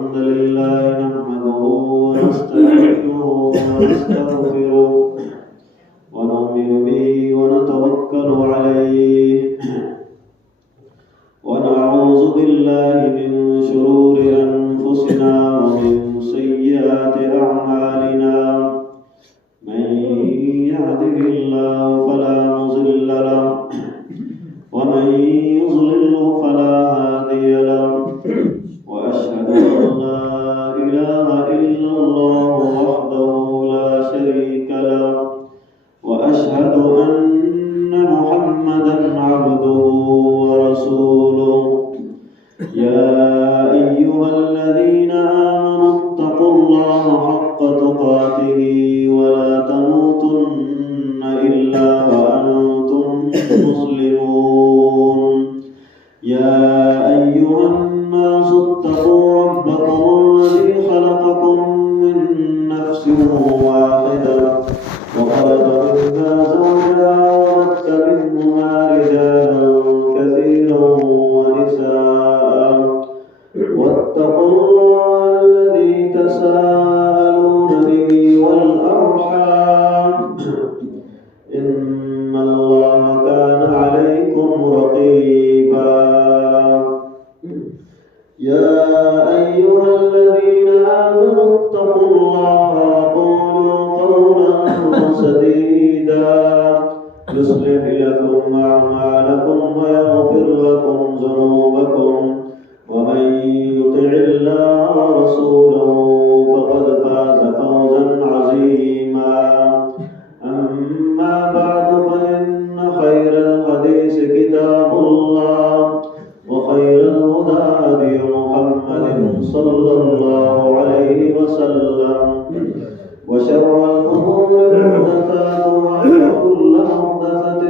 الحمد لله نحمده ونستعينه ونستغفره ونؤمن به ونتوكل عليه ونعوذ بالله من شرور أنفسنا ومن سيئات أعمالنا من يهده الله فلا مضل له ومن يضلل فلا هادي له وأشهد أن لا إله إلا الله وحده لا شريك له وأشهد أن محمدا عبده ورسوله يا أيها الذين آمنوا اتقوا الله حق تقاته ولا تموتن إلا وأنتم مسلمون يا أيها الناس اتقوا ربكم الذي خلقكم من نفس واحدة وخلق منها زوجها وبث منهما رجالا كثيرا ونساء واتقوا الله الذي تساءلون به والأرحام إن الله كان عليكم رقيبا يا أيها الذين آمنوا اتقوا الله وقولوا قولا سديدا يصلح لكم أعمالكم ويغفر لكم ذنوبكم ومن يطع الله ورسوله فقد فاز فوزا عظيما أما بعد فإن خير الحديث كتاب الله وخير الهدى هدي محمد صلى الله عليه وسلم وشر الأمور محدثاتها وكل محدثة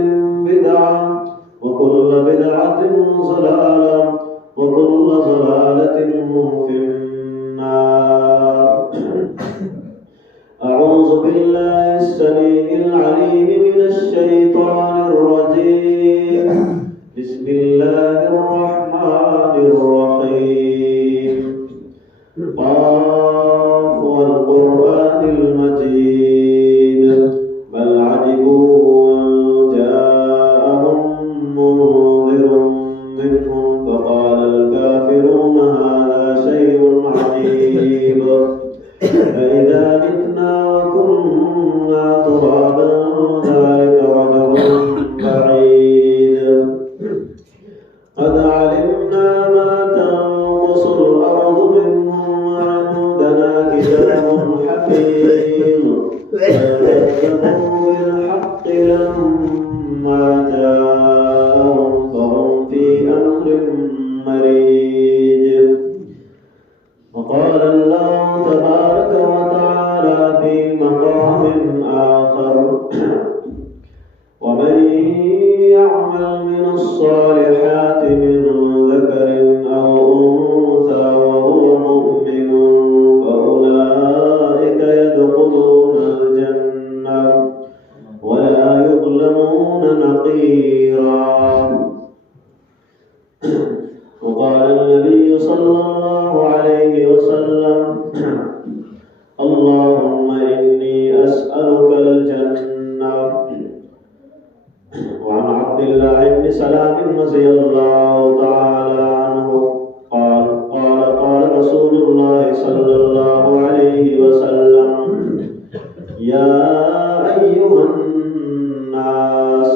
بدعة وكل بدعة ضلالة وكل ضلالة في النار أعوذ بالله السميع العليم من الشيطان الرجيم بسم الله الرحمن الرحيم قاف والقرآن المجيد بل عجبوا أن جاءهم منذر منهم فقال الكافرون هذا شيء عجيب فإذا متنا وكنا ترابا ذلك رجل بعيد قد علمنا ما تنقص الأرض منهم وعندنا كتاب حفيظ فكذبوا بالحق لما جاءهم فهم في أمر مريج وقال الله تبارك وتعالى في مقام آخر ومن يعمل من الصالحات من ذكر أو أنثى وهو مؤمن فأولئك يدخلون الجنة ولا يظلمون نقيرا وقال النبي صلى الله عليه وسلم اللهم إني أسألك الجنة وعن عبد الله بن سلام رضي الله تعالى عنه قال رسول الله صلى الله عليه وسلم يا أيها الناس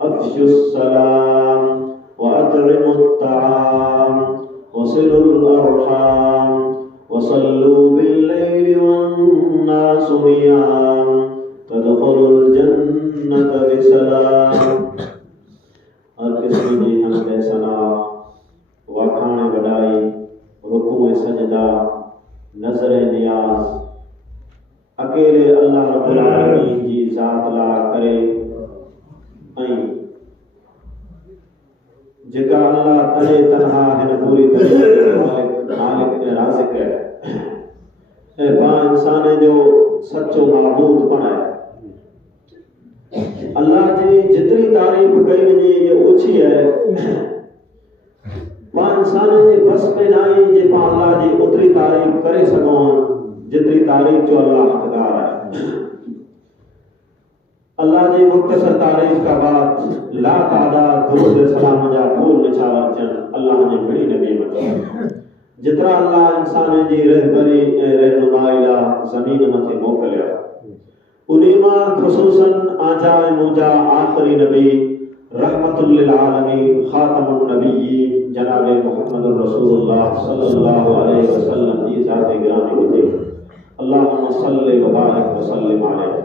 أفشوا السلام وأطعموا الطعام وصلوا الأرحام وصلوا بالليل والناس نيام تدخلوا الجنة بسلام हर किस्म की हमदे सना वखाण वडाई रुकू सजदा नजर नियाज अकेले अल्लाह रब्बुल आलमीन जी ज़ात ला करे ऐं जेका अल्लाह तले तन्हा हिन पूरी तरह मालिक ने राज़िक है ऐं पा इंसान जो सच्चो महबूद बणाए अल्लाह जी जितनी तारीफ कई वञे ये ओछी है पा इंसान जे बस में ना आई जे पा अल्लाह जी उतरी तारीफ करे सको जितरी तारीफ जो अल्लाह हकदार है। अल्लाह जी मुख्तसर तारीफ का बाद ला तादाद दुरूद सलाम जा फूल निछावर चन अल्लाह ने बड़ी नेमत जितना अल्लाह इंसान जी रहबरी रहनुमाईला जमीन मथे मोकलिया उन्हीं मां खुसूसन आजा मुजा आखिरी नबी रहमतुल लिल आलमीन खातमुन नबिय्यीन जनाब मुहम्मद रसूलुल्लाह सल्लल्लाहु अलैहि वसल्लम जी जाते गिरामी हुजे अल्लाहुम्मा सल्लि व बारिक व सल्लिम अलैहि।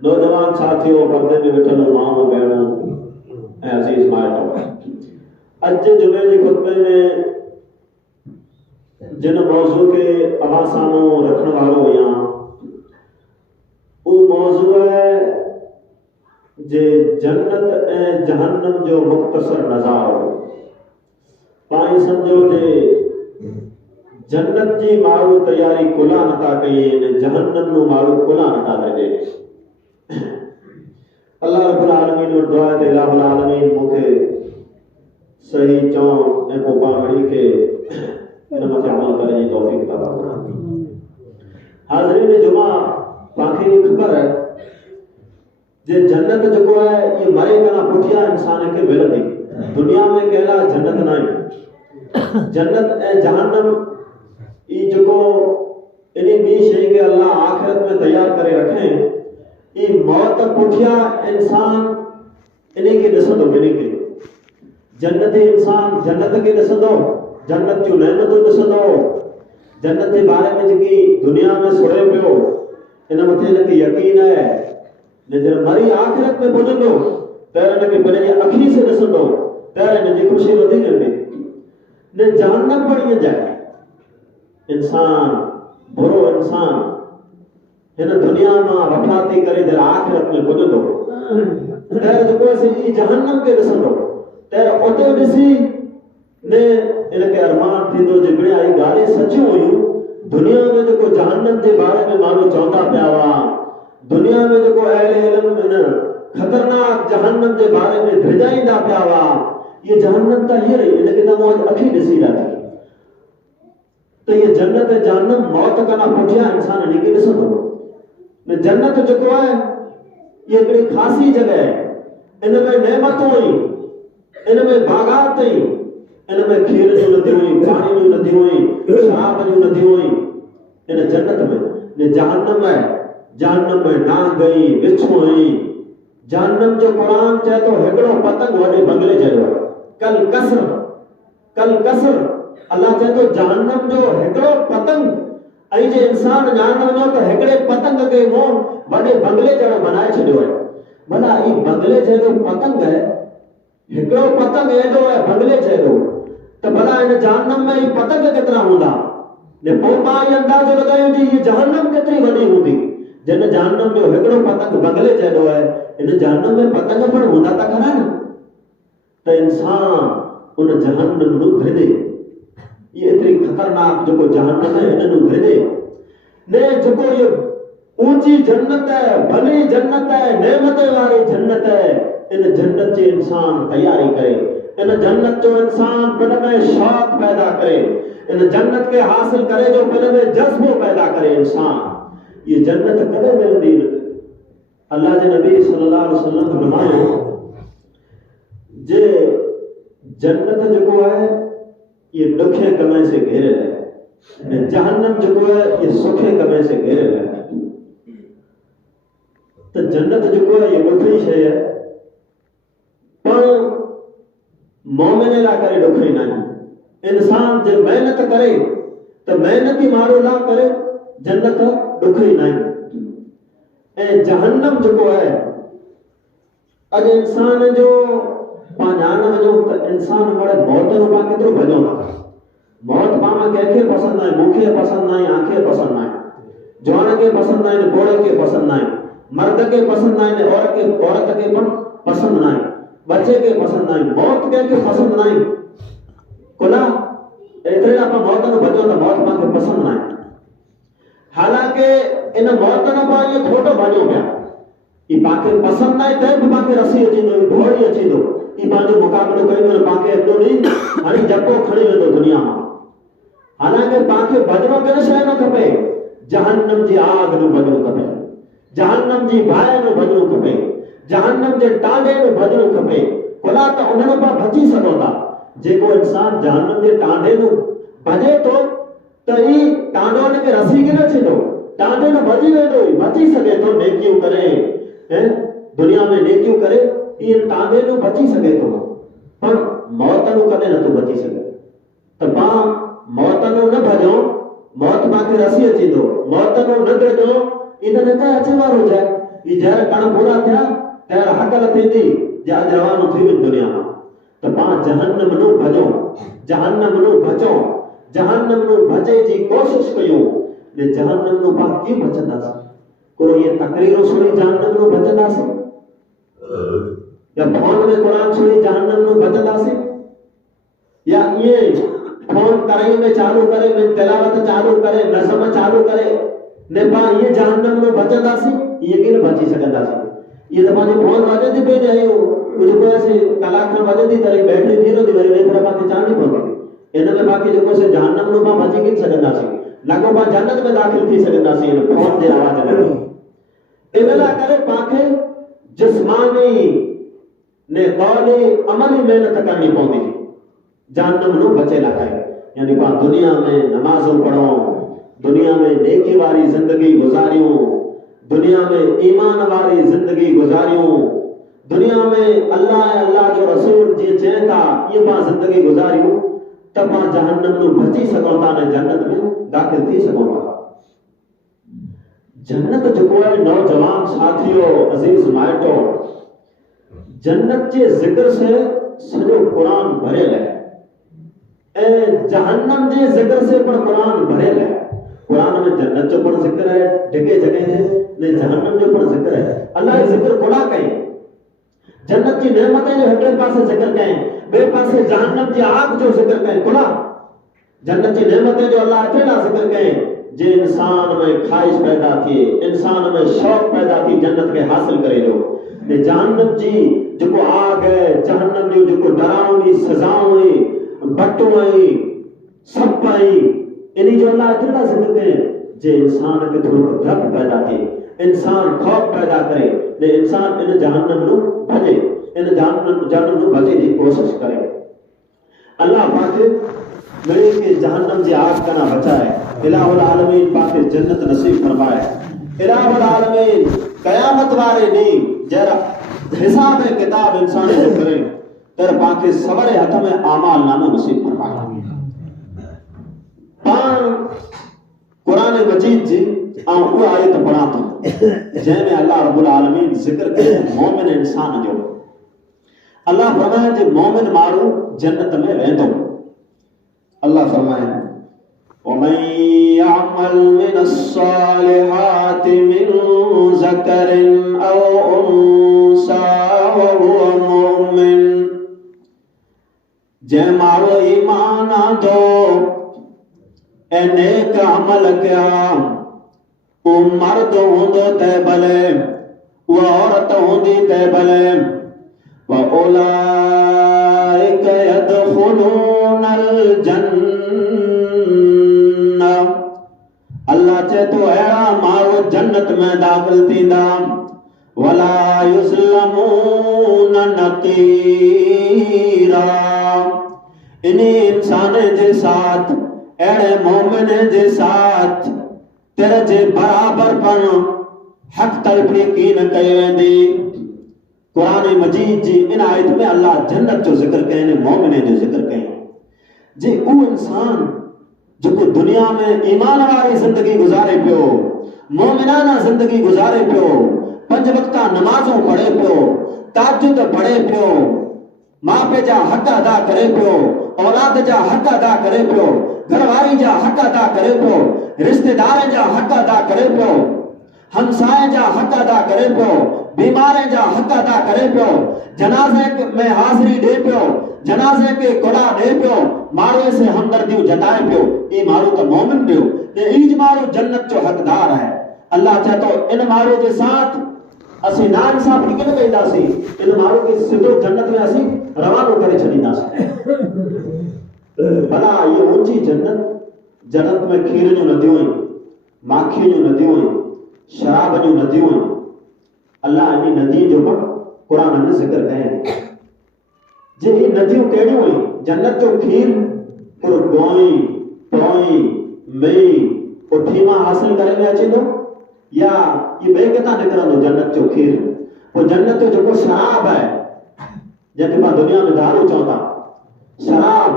नौजवान साथियों पर्दे में बैठल माओ बहनों ऐं अजीज माइटो अज जुमे के खुतबे में जिन मौजू के अवां सामो रखण वालो या वो मौजू है जे जन्नत ए जहन्नम जो मुख्तसर नजारो। पाई समझो जे जन्नत जी मारू तैयारी कुला नता कई ने जहन्नम नु मारू कुला नता दे। अल्लाह रब्बुल आलमीन और दुआ ते रब्बुल आलमीन मुखे सही चौ ए पोपा घड़ी के इन मते अमल करे जी तौफीक अता फरमाए। हाज़रीन जुमा पाखे खबर है जे जन्नत जो है ये मरे कना पुठिया इंसान के मिलंदी दुनिया में कहला जन्नत नहीं। जन्नत ए जहन्नम ई जो इन्हीं बी शे के अल्लाह आखिरत में तैयार करे रखे ई मौत पुठिया इंसान इन्हीं के दसंदो इन्हीं के जन्नत इंसान जन्नत के दसंदो जन्नत जो नेमतों दसंदो जन्नत के बारे में जेकी दुनिया में सुणे पियो इन मथे इनके यकीन है ने जब मरी आखिरत में पुजंदो त इनके पंहिंजे अखी से दसंदो त इनजी खुशी वधी वेंदी ने जहन्नम बणी जाए इंसान बुरो इंसान इन दुनिया में वफाती करे जरा आखिरत में पुजंदो त जो से ई जहन्नम के दसंदो त ओते दिसी ने इनके अरमान थींदो जे बिना ई गाली सच्ची हुई दुनिया में जो जहन्नम के बारे में मानो चौंदा पिया हुआ दुनिया में जो अहले इल्म इन खतरनाक जहन्नम के बारे में धिजाईंदा पिया हुआ ये जहन्नम त ये रही इनके त मौज अखी दिसी रही तो ये जन्नत जहन्नम मौत कना पुठिया इंसान इन्हीं के ॾिसंदो ने जन्नत जो है ये बड़ी खासी जगह है इनमें नेमतों हुई इनमें बागात हुई इनमें खीर जो नदी हुई पानी जो नदी हुई शराब जो नदी हुई इन जन्नत में ने जहन्नम में ना गई बिछो हुई जहन्नम जो कुरान चाहे तो हेकड़ो पतंग वडे बंगले जड़ो कल कसर अल्लाह चाहे तो जहन्नम जो हेकड़ो पतंग आई जे इंसान जान वनो तो हेकड़े पतंग के वो वडे बंगले जड़ो बनाए छड़ो है भला ई बंगले जड़ो पतंग है हेकड़ो पतंग एडो है बंगले जड़ो तो भला इन जहन्नम में ई पतंग कितना हुंदा ने पोपा ई अंदाजो लगायो जी ये जहन्नम कितनी वडी हुंदी जन जहन्नम जो हेकड़ो पतंग बंगले जड़ो है इन जहन्नम में पतंग पण हुंदा ता खरा न तो इंसान उन जहन्नम नु भेदे ये इतनी खतरनाक जो जहन्नम है इन्हें भेदे ने जो ये ऊंची जन्नत है भली जन्नत है नेमत वाली जन्नत है इन जन्नत के इंसान तैयारी करे इन जन्नत जो इंसान पिन में शौक पैदा करे इन जन्नत के हासिल करे जो पिन में जज्बो पैदा करे इंसान ये जन्नत कदे मिलदी अल्लाह के नबी सल्लल्लाहु अलैहि वसल्लम फरमायो जे जन्नत जो है ये दुखे कमे से घेरे है जहन्नम जो है ये सुखे कमे से घेरे है तो जन्नत जो है ये मुठी शे है पर मोमिन ला करे दुखे नहीं इंसान जो मेहनत करे तो मेहनती मारो ला करे जन्नत दुखे नहीं ए जहन्नम जो है अज इंसान जो पाजान वजो तो इंसान बड़े मौत नु पा केतरो भजो मौत पामा केखे पसंद है मुखे पसंद नहीं आंखें पसंद नहीं जवान के पसंद नहीं बूढ़े के पसंद नहीं मर्द के पसंद नहीं औरत के पण पसंद नहीं बच्चे के पसंद नहीं मौत के पसंद नहीं कुला एतरे आप मौत नु भजो तो मौत पा के पसंद नहीं हालांकि इन मौत न पा ये थोड़ो भजो गया ई पाके पसंद ना ते भी पाके रसी अची दो ढोड़ी अची दो ई पांजो मुकाबलो कई में पाके अदो नहीं हाने जपो खड़ी वेंदो दुनिया में हालांकि पाके भजनो करे शय न खपे जहन्नम जी आग नु भजनो खपे जहन्नम जी बाहि नु भजनो खपे जहन्नम जे टांडे नु भजनो खपे भला त उन्हनि पा बची सघो था जेको इंसान जहन्नम जे टांडे नु भजे तो त ई टांडो ने के रसी के न छिदो टांडे नु भजी वेंदो बची सके तो नेकियूं करे हैं दुनिया में नेकियूं करे ई टांडे नु बची सके तो पर मौत नु कदे न तो बची सके त पा मौत नु न भजो मौत पाके रसी अची दो मौत नु न दो इधर न अचे वारो जाए ई जर कण पूरा थया तर हकल थींदी जा जवान थी वई दुनिया में त पा जहन्नम नु भजो जहन्नम नु बचो जहन्नम नु बचे जी कोशिश कयो ने जहन्नम नु पा की बचंदास कोई ये तकरीर सुनी जहन्नम नु बचंदास या फोन में कुरान सुनी जहन्नम नु बचंदास या ये फोन कराई में चालू करे में तिलावत चालू करे नज़म चालू करे ने पा ये जहन्नम नु बचंदास ये के बची सकंदास ये तो पानी फोन वाजे दी पे जायो कुछ को ऐसे कलाक में वाजे दी तरी बैटरी धीरे धीरे वे थोड़ा बाकी चालू पड़े इन में बाकी जो से जहन्नम नु पा बची के सकंदास लागो पा जन्नत में दाखिल थी सकंदास ये फोन जे आवाज लगे एवेला करे पाके जिस्मानी ने कौली अमली मेहनत करनी पौंदी जहन्नम नु बचे लाए यानी पा दुनिया में नमाज़ों पढ़ो दुनिया में नेकी वाली जिंदगी गुजारियो दुनिया में ईमान वाली जिंदगी गुजारियो दुनिया में अल्लाह अल्लाह जो रसूल जी चेता ये पा जिंदगी गुजारियो तब पा जहन्नम नु बची सकोता ने जन्नत में दाखिल थी सकोता जन्नत जो है नौजवान साथियों अजीज माइटो जन्नत के जिक्र से सजो कुरान भरेल है जहन्नम जे जिक्र से पर कुरान भरेल है कुरान में जन्नत जो पर जिक्र है जगह जगह है ने जहन्नम जो पर जिक्र है अल्लाह जिक्र कोला कहे जन्नत की नेमतें जो हटे पासे जिक्र कहे बे पासे जहन्नम की आग जो जिक्र कहे कोला जन्नत की नेमतें जो अल्लाह अकेला जिक्र कहे जे इंसान में ख्वाहिश पैदा थी इंसान में शौक पैदा थी जन्नत के हासिल करे लो ने जहन्नम जी जो आग है जहन्नम जी जो डरावनी सजाओं बटुआई सपाई इन्हीं जो अल्लाह अकेला जिक्र करे जे इंसान के थोड़ो डर पैदा थे इंसान खौफ पैदा करे ने इंसान इन जहन्नम नु भजे इन जहन्नम नु भजे की कोशिश करे अल्लाह पाक मेरे के जहन्नम से आग का ना बचाए इलाहुल आलमीन पाक जन्नत नसीब फरमाए इलाहुल आलमीन कयामत वाले दी जरा हिसाब किताब इंसान जो करे तर पाक सवरे हाथ में आमाल नामा नसीब फरमाए पान कुरान मजीद जी आऊं वो आयत पढ़ा तो जैमें अल्लाह रब्बुल आलमीन जिक्र करे मोमिन इंसान जो अल्लाह फरमाए जे मोमिन मारू जन्नत में वेंदो अल्लाह फरमाए ومن يعمل من الصالحات من ذكر أو أنثى وهو مؤمن जे मारो ईमान आंदो ए नेक अमल क्या वो मर्द होंदो ते भले वो औरत होंदी ते भले व उलाइक यदखुलूनल जन्नह अल्लाह चे तो अड़ा मारो जन्नत में दाखिल थींदा वला युस्लमून नकीरा इन्हीं इंसान जे साथ एड़े मोमिन जे साथ तेरे जे बराबर पण हक तलफी की न कई वेंदी कुरान मजीद जी इन आयत में अल्लाह जन्नत जो जिक्र कहे मोमिन जो जिक्र कहे जे वो इंसान जो दुनिया में ईमान वाली जिंदगी गुजारे पियो मोमिनाना जिंदगी गुजारे पियो पंज वक्ता नमाजों पढ़े पियो ताज्जुद पढ़े पियो मां पे जा हक अदा करे पियो औलाद जा हक अदा करे पियो घरवारी जा हक अदा करे पियो रिश्तेदार जा हक अदा करे पियो हमसाए जा हक अदा करे पियो बीमार जा हक अदा करे पियो जनाजे में हाजिरी दे पियो जनाजे के कोड़ा दे पियो मारो से हमदर्दी जताए पियो ई मारो तो मोमिन पियो ये ईज मारो जन्नत जो हकदार है अल्लाह चाहतो इन मारो के साथ असीं नाइंसाफ़ी किन कंदासीं इन माण्हू खे सिधो जन्नत में असीं रवानो करे छॾींदासीं। भला ये ऊंची जन्नत, जन्नत में खीर जूं नदियूं आहिनि, माखीअ जूं नदियूं आहिनि, शराब जूं नदियूं आहिनि। अल्लाह इन नदी जो बि क़ुर में ज़िक्र कयईं। जे ये नदियूं कहिड़ियूं आहिनि? जन्नत जो खीर पर गोई टोई मई उठी मां हासिल करे में अचे थो या ये ॿिए किथां निकिरंदो जन्नत जो खीर? पोइ जन्नत जो जेको शराब आहे जंहिंखे पाण दुनिया में दारू चऊं था, शराब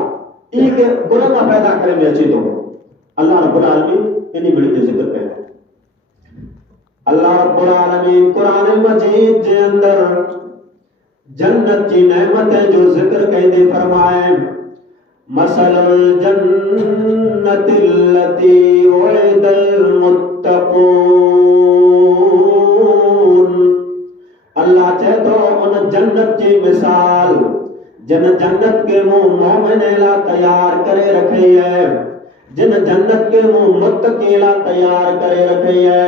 इहे के गुल मां पैदा करे में अचे थो। अल्लाह रब्बुल आलमीन इन ॿिड़ी जो ज़िक्र कयो। अल्लाह रब्बुल आलमीन क़ुरान मजीद जे अंदर जन्नत जी नेमतें जो ज़िक्र कंदे फरमाए मसलुल जन्नतिल्लती उइदल मुत्तक़ून। अल्लाह चए थो उन जन्नत जी मिसाल जिन जन्नत के मुंह मोमिन ला तैयार करे रखी है, जिन जन्नत के मुंह मुत्तकी ला तैयार करे रखी है।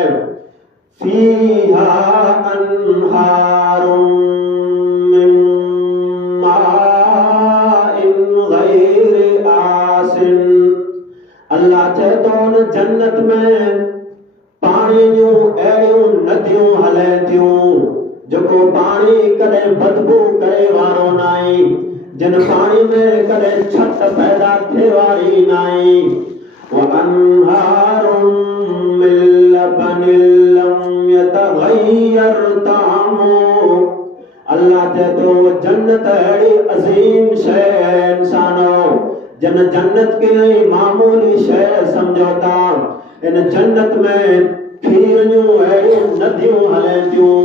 फीहा अनहारुम मिन माइन गैरि आसिन। अल्लाह चए थो उन जन्नत में पाणी जूं अहिड़ियूं नदियूं हले थियूं जेको पाणी कॾहिं बदबू करे वारो नाहे, जिन पाणी में कॾहिं छत पैदा थिए वारी नाहे। वअनहारुम मिन लबनिल लम यतगय्यर तामो। अल्लाह चए थो जन्नत अहिड़ी अज़ीम शइ है इंसानो, जिन जन्नत खे मामूली शइ समझो था। इन जन्नत में खीर जूं अहिड़ियूं नदियूं हले थियूं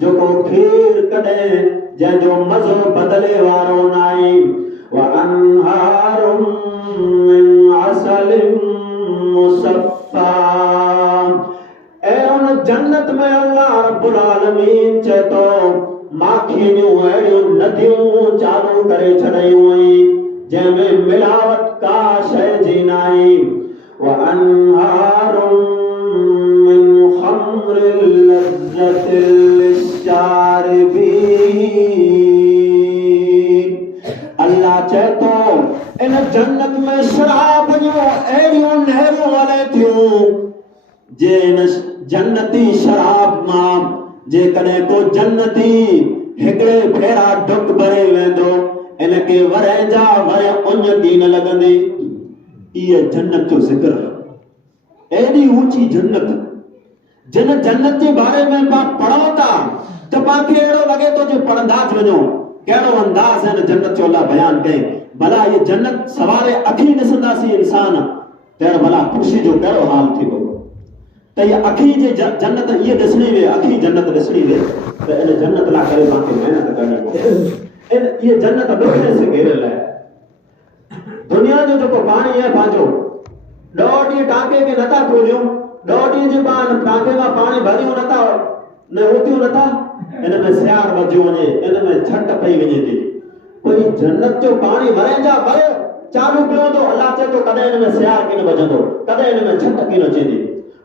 जेको खीर कॾहिं जंहिंजो मज़ो बदले वारो नाहे। वअनहारुम मिन असलिम मुसफ़ा। ऐं उन जन्नत में अल्लाह रब्बुल आलमीन चए थो माखीअ जूं अहिड़ियूं नदियूं चालू करे छॾियूं आहिनि जंहिंमें मिलावट का शइ जी नाहे। वअनहारुम मिन ख़म्रिल लज़्ज़तिल लिश्शारिबीन। अल्लाह चए थो इन जन्नत में शराब जूं अहिड़ियूं नहरूं हले थियूं जे इन जन्नती शराब मां जेकॾहिं को जन्नती हिकिड़े भेरा ढुक भरे वेंदो इनखे वरे जा वरे उञ थी न लॻंदी। इहे जन्नत जो ज़िक्र, एॾी ऊंची जन्नत, जिन जन्नत जे बारे में पाण पढ़ूं था त पाण खे अहिड़ो लॻे थो जो पढ़ंदा वञो कहिड़ो अंदाज़ है न जन्नत जो अल्लाह बयान कई। भला ये जन्नत सवारे अखी ॾिसंदासीं इंसान त भला ख़ुशी जो कहिड़ो हाल थींदो। त ये अखी जे जन्नत ये ॾिसणी वे, अखी जन्नत ॾिसणी वे त इन जन्नत लाइ करे पाण खे महिनत करणी पवे। इन ये जन्नत ॾुखियाईअ से घेरियल आहे। दुनिया जो जेको पाणी आहे पंहिंजो 2 ॾींहं टांके खे नथा खोलियूं, 2 ॾींहं जे पाण टांके मां पाणी भरियूं नथा न उथियूं नथा, इन में सियार वधियो वञे, इन में छट पई वञे थी। कोई जन्नत जो पाणी वरे जा वरे चालू पियो थो। अल्लाह चए थो कॾहिं इन में सियार किन वजंदो, कॾहिं इन में छट किन अचेंदी।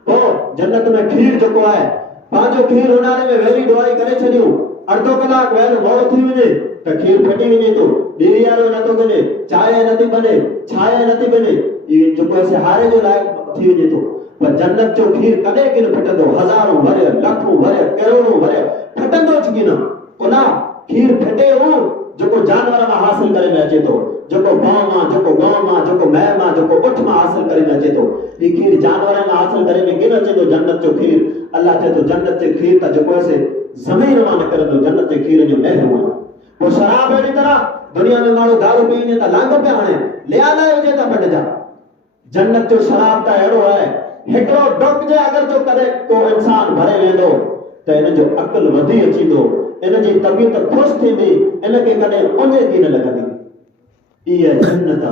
पोइ जन्नत में खीर जेको आहे पंहिंजो खीर उन्हारे में वेरी डोरी करे छॾियूं, अधो कलाक वेल मोड़ थी वञे त खीर फटी वञे थो, ॾीरियारो नथो बने, चांहि नथी बने, छांहि नथी बने, इहो जेको आहे हारे जो लाइक़ थी वञे थो। पर जन्नत जो खीर कॾहिं किन फटंदो, हज़ारों वरे लखों वरे करोड़ों वरे फटंदो च किन। उना खीर फटे हो जेको जानवर मां हासिल करे में अचे थो, जेको भाउ मां, जेको गांव मां, जेको मैं मां, जेको उठ मां हासिल करे में अचे थो। ये खीर जानवर मां हासिल करे में किन अचे थो जन्नत जो खीर। अल्लाह चए थो जन्नत जे खीर त जेको आहे ज़मीन मां निकिरंदो, जन्नत जे खीर जो नहरूं आहे। पोइ शराब अहिड़ी तरह दुनिया में माण्हू दारू पी वञे त लांग पिया हणे, लियाला हुजे त फटजा। जन्नत जो शराब त अहिड़ो आहे हिकिड़ो ढुक जे अगरि जो कॾहिं को इंसान भरे वेंदो त इन जो अक़ल वधी अचींदो, इन जी तबियत ख़ुशि थींदी, इनखे कॾहिं उञ थी न लॻंदी। इहा जन्नत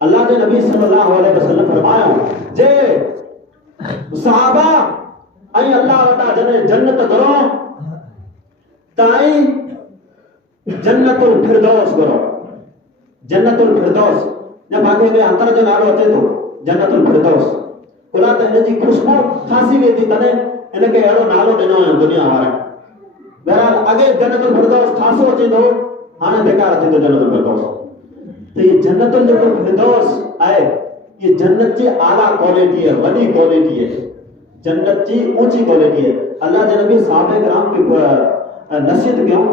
अल्लाह जे नबी सल्लल्लाहु अलैहि वसल्लम फरमायो जे सहाबा ऐं अल्लाह वटा जॾहिं जन्नत घुरो ताई जन्नतुल फिरदौस घुरो। जन्नतुल फिरदौस या बाक़ी में अंतर जो नालो अचे थो जन्नतुल फिरदौस। कुला त इन जी खुशबू खांसी वेंदी तॾहिं इनके अहिड़ो नालो ॾिनो हुयो दुनिया वारे। बहरहाल अॻे जन्नतुल फिरदौस खासो अचे थो, हाणे बेकार अचे थो जन्नतुल फिरदौस। तो ये जन्नतुल जो फिरदौस आहे, ये जन्नत जी आला क्वालिटी है, वॾी क्वालिटी है, जन्नत जी ऊंची क्वालिटी है। अल्लाह जे नबी साहबे कराम खे नसीहत कयूं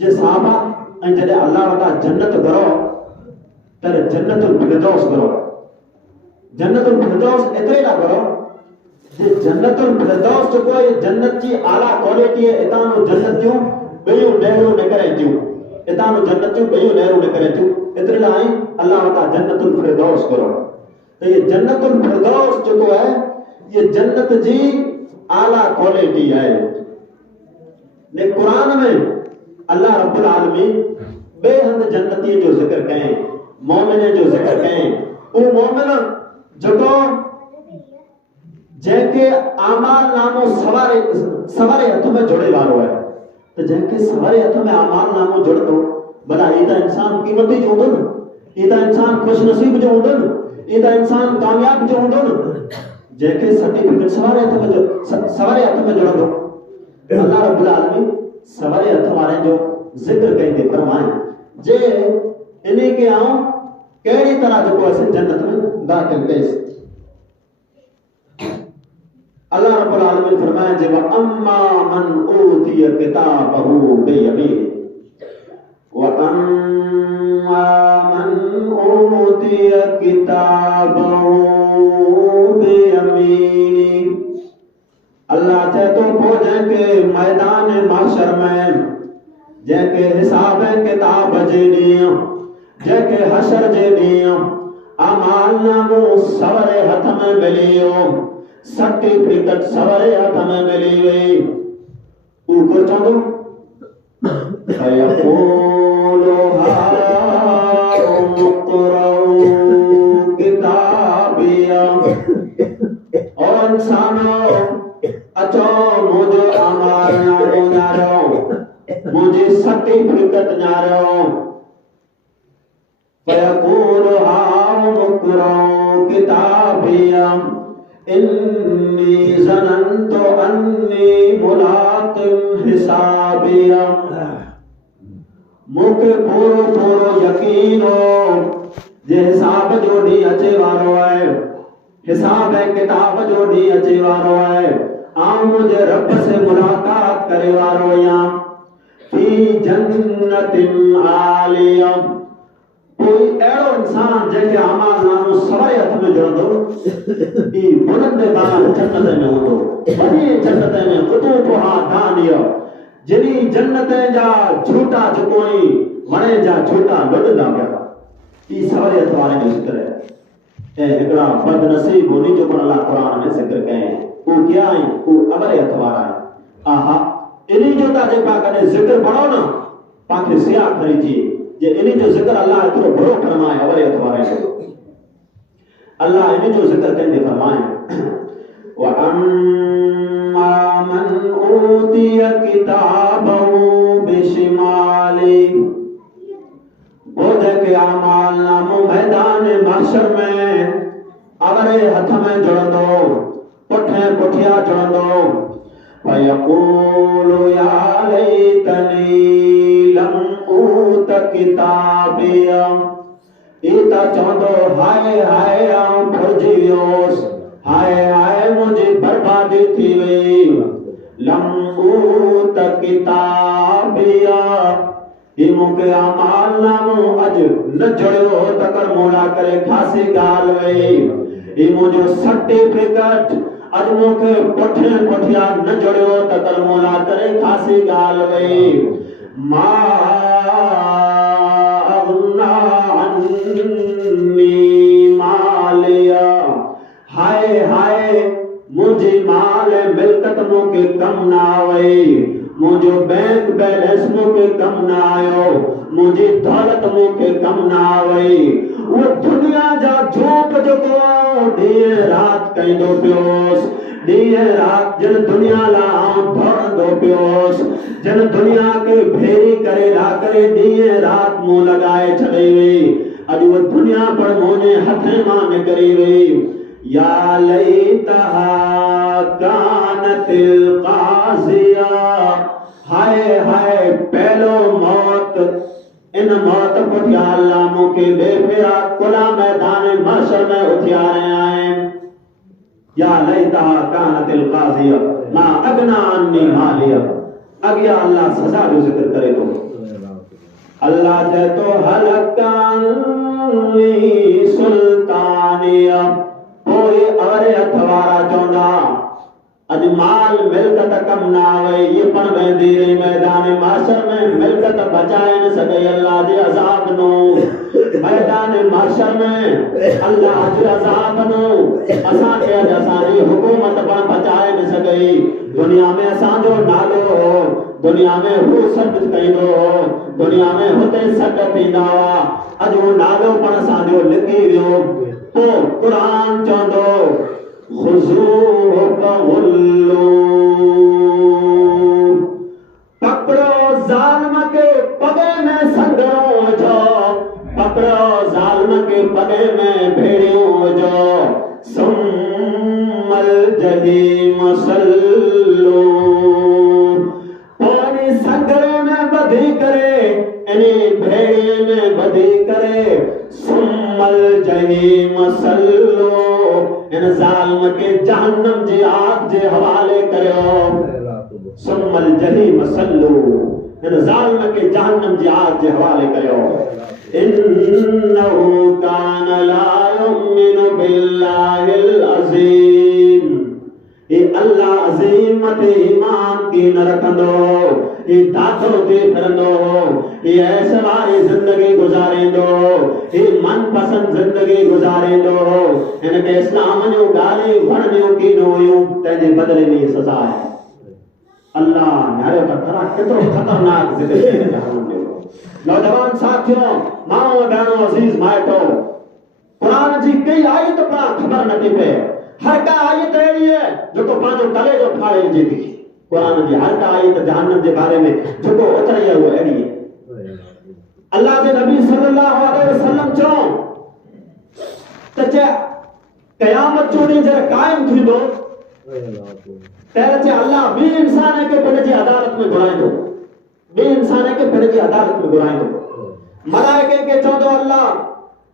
जे साहबा ऐं जॾहिं अल्लाह वटां जन्नत घुरो त जन्नतुल फिरदौस घुरो। जन्नतुल फिरदौस एतिरे लाइ घुरो जे जन्नतुल फिरदौस जेको आहे जन्नत जी आला क्वालिटी है। इतां जो जन्नत जूं ॿियूं नहरूं निकिरनि थियूं, इतां जो जन्नत जूं ॿियूं नहरूं निकिरनि थियूं। एतिरे लाइ अल्लाह वटां जन्नतुल फिरदौस घुरो। तो ये जन्नतुल फिरदौस जेको है ये जन्नत जी आला क्वालिटी है। ने कुरान में अल्लाह रब्बुल आलमीन बेहद जन्नती जो जिक्र करें, मोमिन जो जिक्र करें। वो मोमिन जेको जंहिंखे आमाल नामो सवारे हथ में जोड़े वारो है। तो जंहिंखे सवारे हथ में आमाल नामो जुड़ंदो, भला ई त इंसान क़ीमती जो हूंदो न, ई त इंसान खुशनसीब जो हूंदो न, ई त इंसान कामयाब जो हूंदो न। जंहिंखे सर्टिफिकेट सवारे हथ में जुड़ंदो। अल्लाह रब्बुल आलमीन सवारे हथ वारे जो जिक्र कई फरमाए जे इन्हीं के आऊं कहिड़ी तरह जेको असीं जन्नत में दाखिल कईस। अल्लाह रब्बुल आलमीन फरमाए जे अम्मा मन ऊतिय किताबहु बियमीन व अम्मा मन ऊतिय किताबहु बियमीन। अल्लाह चाहे तो वो जंहिंखे मैदान माशर में जंहिंखे हिसाब किताब जे ॾींहुं, जंहिंखे हशर जे ॾींहुं अमाल नामो सवरे हथ में मिली वियो, सर्टिफिकेट सवरे हथ में मिली वई, ऊ को चवंदो फयक़ूलु हाउम इक़्राऊ किताबिया। और इंसानो अचो मुझे अमाल नामो न्यारो, मुझे सर्टिफिकेट न्यारो। फयक़ूलु हाउम इक़्राऊ किताबिया इन्नी ज़नन्तु अन्नी मुलाक़िन हिसाबिया। मूंखे पूरो पूरो यकीन हो जे हिसाब जो ॾींहुं अचे वारो आहे, हिसाब ऐं किताब जो ॾींहुं अचे वारो आहे। आऊं मुंहिंजे रब से मुलाक़ात करे वारो आहियां। फी जन्नतिन आलिया। कोई अहिड़ो इंसान जंहिंखे अमाल नामो सवारे हथ में जुड़ंदो, ई बुलंदबार जन्नत में हूंदो, वॾी जन्नत में कुतूबुहा दानिया। जिनी जन्नत जा झूटा जेको ई वणे जा झूटा लुॾंदा पिया, ई सवारे हथ वारे जो ज़िक्र है। ऐं हिकिड़ा बदनसीब उन्हीं जो पण अल्लाह क़ुरान में ज़िक्र कयईं, ऊ क्या आहिनि, ऊ अवरे हथ वारा आहिनि। आहा, इन्हीं जो था जेका कॾहिं ज़िक्र पढ़ो न तव्हांखे सिया खणी थी जे इन्हीं जो ज़िक्र अल्लाह एतिरो बड़ो फरमाए अवरे हथ वारे जो। अल्लाह इन्हीं जो ज़िक्र कंदे फरमाए व अम्मा मन ऊतिय किताबहु बिशिमाली। वो जंहिंखे अमाल नामो मैदान महशर में अवरे हथ में जुड़ंदो, पुठे पुठिया जुड़ंदो। फयक़ूलु या लैतनी लम ऊत किताबिया। ई त चवंदो हाय हाय आऊं फुरिजी वियोसि, हाय हाय मुंहिंजी बर्बादी थी वई। लम ऊत किताबिया। ही मूंखे अमाल नामो अॼु न जुड़ियो त कर मोड़ा करे खासी ॻाल्हि वई। ही मुंहिंजो सर्टिफिकेट अॼु मूंखे पुठे पुठिया न जुड़ियो त कर मोड़ा करे खासी ॻाल्हि वई। मा अग़्ना अन्नी मालिया। हाय हाय मुंहिंजी माल मिल्कत मूंखे कम न आई, मुंहिंजो बैंक बैलेंस मूंखे कम न आयो, मुंहिंजी दौलत मूंखे कम न आई। वो दुनिया जा झोप जेको ॾींहुं राति कंदो पियोसि, ॾींहुं राति जिन दुनिया लाइ दौड़ंदो पियोसि, जिन दुनिया खे भेरी करे ला करे ॾींहुं राति मुंहुं लॻाए छॾे वई, अॼु वो दुनिया पर मुंहिंजे हथ मां निकिरी वई। या लैतहा कानत कानतिल काज़िया, हाय हाय पहलो मौत, इन मौत पुठिया अल्लाह मुके बेफिरा कुला मैदान महशर में उथियारे आए। या लैता कानतिल काज़िया मा अगना अन्नी मालिया। अगिया अल्लाह सजा जो जिक्र करे तो अल्लाह जे तो हलकानी सुल्तानिया, कोई अवरे हथवारा चौंदा अज माल मिलकत कम ना आवे, ये पण वेंदी रही मैदान माशर में मिलकत बचाए न सके अल्लाह जे अजाब नो। मैदान माशर में अल्लाह जे अजाब नो असां के अज असांजी हुकूमत पण बचाए न सके। दुनिया में असांजो नालो हो, दुनिया में हू सॾ कईंदो हो, दुनिया में हुते सॾ थींदा हुआ, अज वो नालो पण असांजो लिखी वियो। तो कुरान चवंदो खुज़ूहु फग़ुल्लू, पकड़ो ज़ालिम के पगे में संगरों जो, पकड़ो ज़ालिम के पगे में भेड़ियों जो, सुम्मल जहीम सल्लू, पानी संगरे में बधी करे, इन्हीं भेड़िए में बधी करे, सुम्मल जहीम सल्लू, इन ज़ालिम के जहन्नम जी आग जे हवाले करियो। सुम्मल जहीम सल्लू, इन ज़ालिम के जहन्नम जी आग जे हवाले करियो। इन्नहु कान ला युमिनु बिल्लाहिल अज़ीम, ये अल्लाह अज़ीम ते ईमान की न रखंदो, ये दातो ते फिरंदो, ये ऐसे वारी जिंदगी गुजारेंदो, ये मनपसंद जिंदगी गुजारेंदो, इनके इस्लाम जो गाली वणनियों की नोयूं तेजे बदले में ये सजा है। अल्लाह न्यायो तकरा कितरो खतरनाक जिंदगी है जहन्नम में। नौजवान साथियों, माओ बहनों अजीज माइटो, कुरान जी कई आयत पर खबर नथी पे, हर का आयत अहिड़ी है जो पांजो तले जो फाड़े जी थी। कुरान जी हर का आयत जहन्नम के बारे में जो उतरी है वो अहिड़ी है। अल्लाह के नबी सल्लल्लाहु अलैहि वसल्लम चो त क़यामत जो ॾींहुं जॾहिं कायम थींदो त अल्लाह ॿी इंसान के पिण जी अदालत में घुराईंदो, ॿी इंसान के पिण जी अदालत में घुराईंदो। मलाइके के चवंदो अल्लाह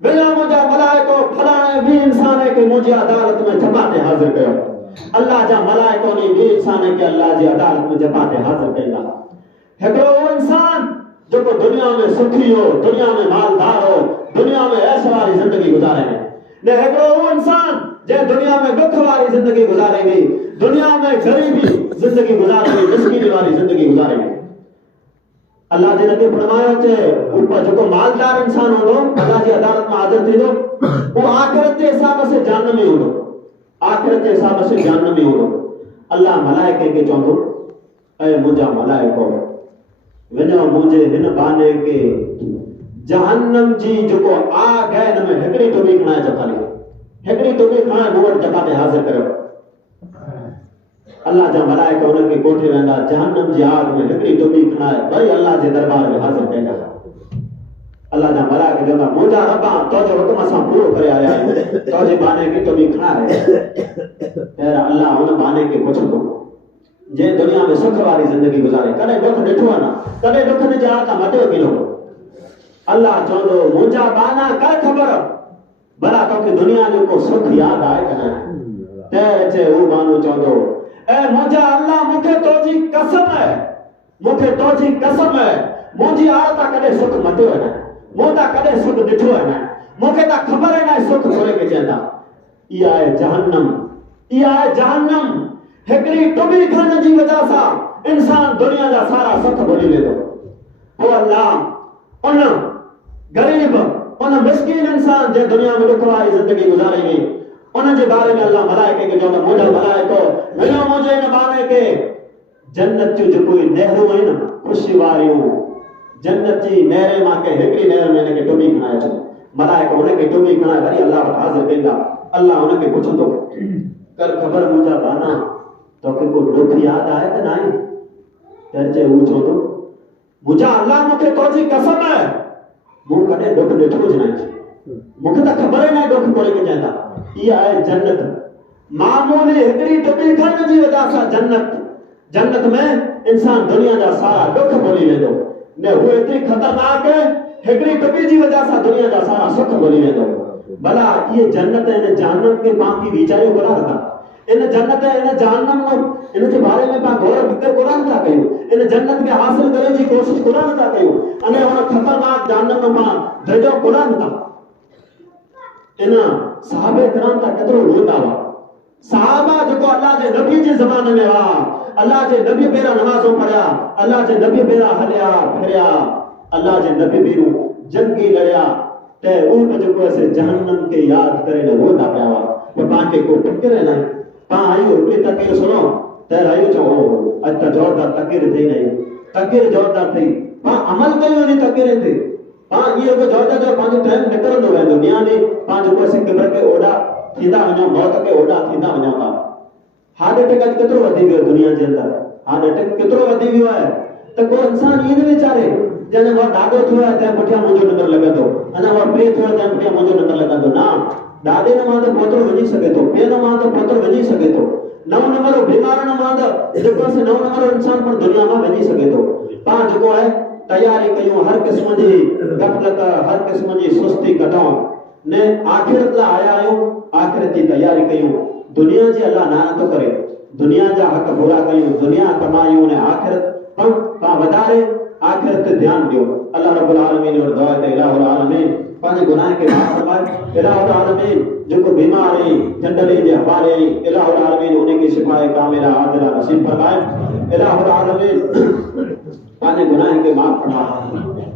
बिना मुंहिंजा मलाइको फलाणे ॿी इंसान के मुंहिंजी अदालत में जमा ते हाज़िर कयो। अल्लाह जा मलाइको ने ॿी इंसान के अल्लाह जी अदालत में जमा ते हाज़िर कईंदा। हिकिड़ो इंसान जो दुनिया में सुखी हो, दुनिया में मालदार हो, दुनिया में ऐश वारी जिंदगी गुजारे ने हिकिड़ो इंसान जे दुनिया में दुख वारी जिंदगी गुजारेगी, दुनिया में गरीबी जिंदगी गुजारेगी, मिस्कीनी वारी जिंदगी गुजारेगी। अल्लाह जे नबी फरमायो चे ऊपर जो मालदार इंसान होंदो अल्लाह जी अदालत में हाजिर थींदो, वो आखिरत के हिसाब से जहन्नमी होंदो, आखिरत के हिसाब से जहन्नमी होंदो। अल्लाह मलाइके के चवंदो ऐ मुंहिंजा मलाइको वञो मुंहिंजे हिन बाने के जहन्नम जी जो आग है न में हिकड़ी टोबी खणाए चखाली, हिकड़ी टोबी खणाए मूं वटि जॻह ते हाज़िर करियो। अल्लाह जा मलाइका उनके कोठे वेंदा, जहन्नम जी आग में हिकड़ी टोबी खणाए वरी अल्लाह जे दरबार में हाज़िर कईंदा। अल्लाह जा मलाइका चवंदा मुंहिंजा रब्बा तुंहिंजो हुकुम असां पूरो करे आया आहियूं, तुंहिंजे बाने की टोबी खणाए। फिर अल्लाह उन बाने के पुछंदो जे दुनिया में सुख वारी जिंदगी गुजारे कॾहिं दुख ॾिठो आहे न, कॾहिं दुख जे हाथ मटियो किलो। अल्लाह चवंदो मुंहिंजा बाना कर ख़बर भला तोखे दुनिया जो को सुख यादि आहे कि न। तैर अचे हू बानो चवंदो ए मुंहिंजा अल्लाह मूंखे तोजी कसम है, मूंखे तोजी कसम है मुंहिंजी हालत कॾहिं सुख मटियो आहे न, मूं त कॾहिं सुख ॾिठो आहे न, मूंखे त ख़बर आहे न सुख थोरे खे चवंदा। इहा आहे जहन्नम, इहा आहे जहन्नम। हिकड़ी टुबी खणण जी वजह सां इंसान दुनिया जा सारा सुख भुली वेंदो। पोइ अल्लाह उन गरीब उन मिस्कीन इंसान जे दुनिया में दुख वारी जिंदगी गुजारेगी उन जे बारे में अल्लाह मलाइके के चवंदो मुंहिंजा मलाइको वञो मुंहिंजे हिन बाने के जन्नत जूं जेको नहरूं आहिनि ख़ुशी वारियूं, जन्नत जी नहर मां के हिकड़ी नहर में हिनखे टुबी खणाए अचो। मलाइको हुनखे टुबी खणाए वरी अल्लाह वटि हाज़िर कईंदा। अल्लाह हुनखे पुछंदो कर ख़बर मुंहिंजा बाना तोखे को दुख यादि आहे कि न आहे? त चए हू चवंदो मुंहिंजा अल्लाह मूंखे तुंहिंजी कसम आहे मूं कॾहिं दुख ॾिठो ज न, मूंखे त ख़बर ई न आहे दुख कोड़े खे चवंदा। इहा आहे जन्नत। मामूली हिकड़ी टुकड़ी ठहण जी वजह सां जन्नत में इंसान दुनिया जा सारा दुख भुली वेंदो ने वो एतरी खतरनाक है हिकड़ी टुकड़ी जी वजह सां दुनिया जा सारा सुख भुली वेंदो भला ये जन्नत इन जहन्नम के बाकी विचारियो कोन था इन जन्नत इन जहन्नम इन के बारे में पा गौर फिक्र कोन था कयो इन जन्नत के हासिल करने की कोशिश कोन था कयो अने उन खतरनाक जहन्नम में पा दर्जो कोन था इन साहबे किराम ता केतरो रोंदा हुआ साहबा जो अल्लाह के नबी के जमाने में हुआ अल्लाह के नबी बेरा नमाजों पढ़या अल्लाह के नबी बेरा हलिया फिरया अल्लाह के नबी बेरू जंगी लड़या ते ऊट जो ऐसे जहन्नम के याद करे न रोता पया हुआ पर बाके को फिक्र नहीं पा आयो के तकरीर सुनो ते आयो जो अत जोरदार तकरीर थई नहीं तकरीर जोरदार थई पा अमल कयो नहीं तकरीर थी पा ये को जोरदार जो पांच टाइम निकलंदो वेंदो न्याने पांच को ऐसे किबर के ओडा थींदा वञो मौत के ओडा थींदा वञो था हार्ट अटैक अज केतिरो वधी वियो दुनिया जे अंदर हार्ट अटैक केतिरो वधी वियो आहे त को इंसान ये न वीचारे जने वो ॾाढो थियो आहे त पुठियां मुंहिंजो नंबर लॻंदो अञा वो प्रे थियो त पुठियां मुंहिंजो नंबर लॻंदो ना ॾाढे न मां त पोतरो वञी सघे थो ॿिए न मां त पोतरो वञी सघे थो नव नंबर बीमार न मां त जेको से नव नंबर इंसान पर दुनिया में वञी सघे थो पां जेको आहे तयारी कयूं हर क़िस्म जी गफ़लत हर क़िस्म जी सुस्ती कढूं ने आखिरत ला आया आहियूं आखिरत की तैयारी कयूं दुनिया जी अल्लाह ना तो करे दुनिया जा हक पूरा कयूं दुनिया कमायूं ने आखिरत पा वधारे आखिरत ते ध्यान दियो अल्लाह रब्बुल आलमीन और दुआ ते इलाहुल आलमीन पांच गुनाह के माफ फरमाए इलाहुल आलमीन जो को बीमार है जंडले जे हवाले इलाहुल आलमीन उन्हें की शिफाए कामिला आदिला नसीब फरमाए इलाहुल आलमीन पांच गुनाह के माफ फरमाए